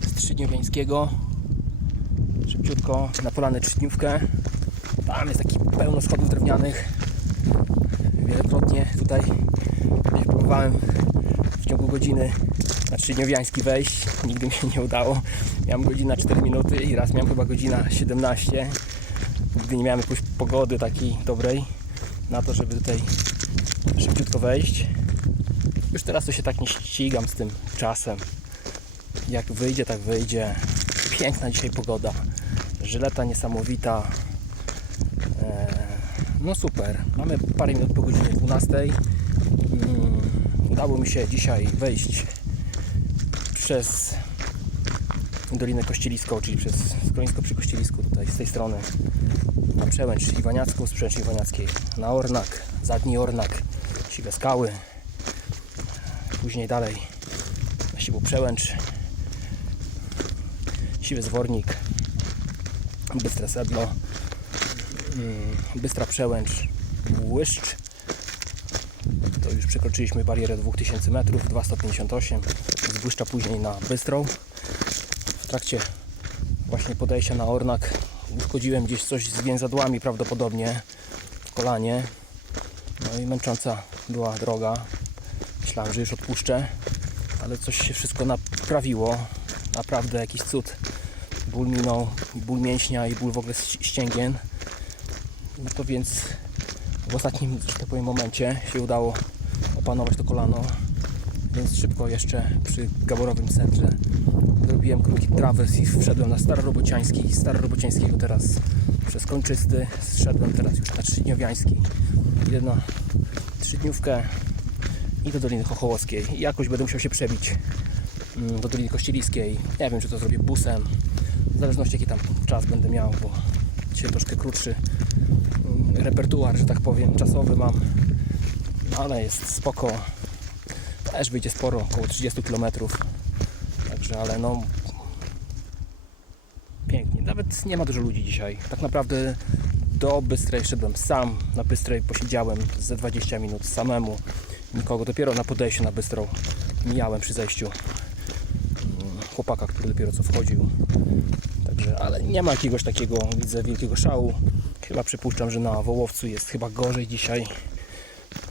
z Trzydniowiańskiego. Szybciutko na polanę Trzydniówkę. Tam jest taki pełno schodów drewnianych. Wielokrotnie tutaj próbowałem w ciągu godziny na Trzydniowiański wejść. Nigdy mi się nie udało. Miałem godzina 4 minuty i raz miałem chyba godzina 17. Nigdy nie miałem jakiejś pogody takiej dobrej na to, żeby tutaj szybciutko wejść. Już teraz to się tak nie ścigam z tym czasem. Jak wyjdzie, tak wyjdzie. Piękna dzisiaj pogoda. Żyleta niesamowita. Eee, no super. Mamy parę minut po godzinie 12. Mm, udało mi się dzisiaj wejść przez Dolinę Kościeliską, czyli przez Skrońsko przy Kościelisku, tutaj z tej strony na przełęcz Iwaniacką, z przełęczy Iwaniackiej na Ornak, zadni Ornak, siwe skały, później dalej siwą przełęcz, siwy zwornik, bystre sedlo, mm, bystra przełęcz, łyszcz, to już przekroczyliśmy barierę 2000 metrów, 258, z Błyszcza później na Bystrą. W trakcie właśnie podejścia na Ornak uszkodziłem gdzieś coś z więzadłami prawdopodobnie w kolanie. No i męcząca była droga. Myślałem, że już odpuszczę, ale coś się wszystko naprawiło. Naprawdę jakiś cud. Ból minął, ból mięśnia i ból w ogóle ści- ścięgien. No to więc w ostatnim, że tak powiem, momencie się udało opanować to kolano. Więc szybko jeszcze przy Gaborowym Centrze zrobiłem krótki trawers i wszedłem na Starorobociański. Starorobociańskiego teraz przez Kończysty. Zszedłem teraz już na Trzydniowiański. Idę na Trzydniówkę i do Doliny Chochołowskiej. I jakoś będę musiał się przebić do Doliny Kościeliskiej. Nie wiem, czy to zrobię busem. W zależności jaki tam czas będę miał, bo dzisiaj troszkę krótszy mm, repertuar, że tak powiem, czasowy mam. Ale jest spoko. Też wyjdzie sporo, około 30 km. Także, ale no pięknie. Nawet nie ma dużo ludzi dzisiaj. Tak naprawdę do Bystrej szedłem sam. Na Bystrej posiedziałem ze 20 minut samemu. Nikogo. Dopiero na podejściu na Bystrą mijałem przy zejściu mm, chłopaka, który dopiero co wchodził. Także, ale nie ma jakiegoś takiego, widzę, wielkiego szału. Chyba przypuszczam, że na Wołowcu jest chyba gorzej dzisiaj.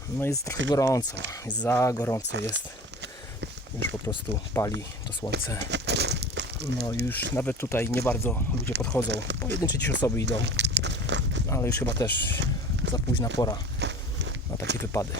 No jest trochę gorąco. Jest za gorąco jest. Już po prostu pali to słońce. No już nawet tutaj nie bardzo ludzie podchodzą. Pojedyncze dziś osoby idą. Ale już chyba też za późna pora na takie wypady.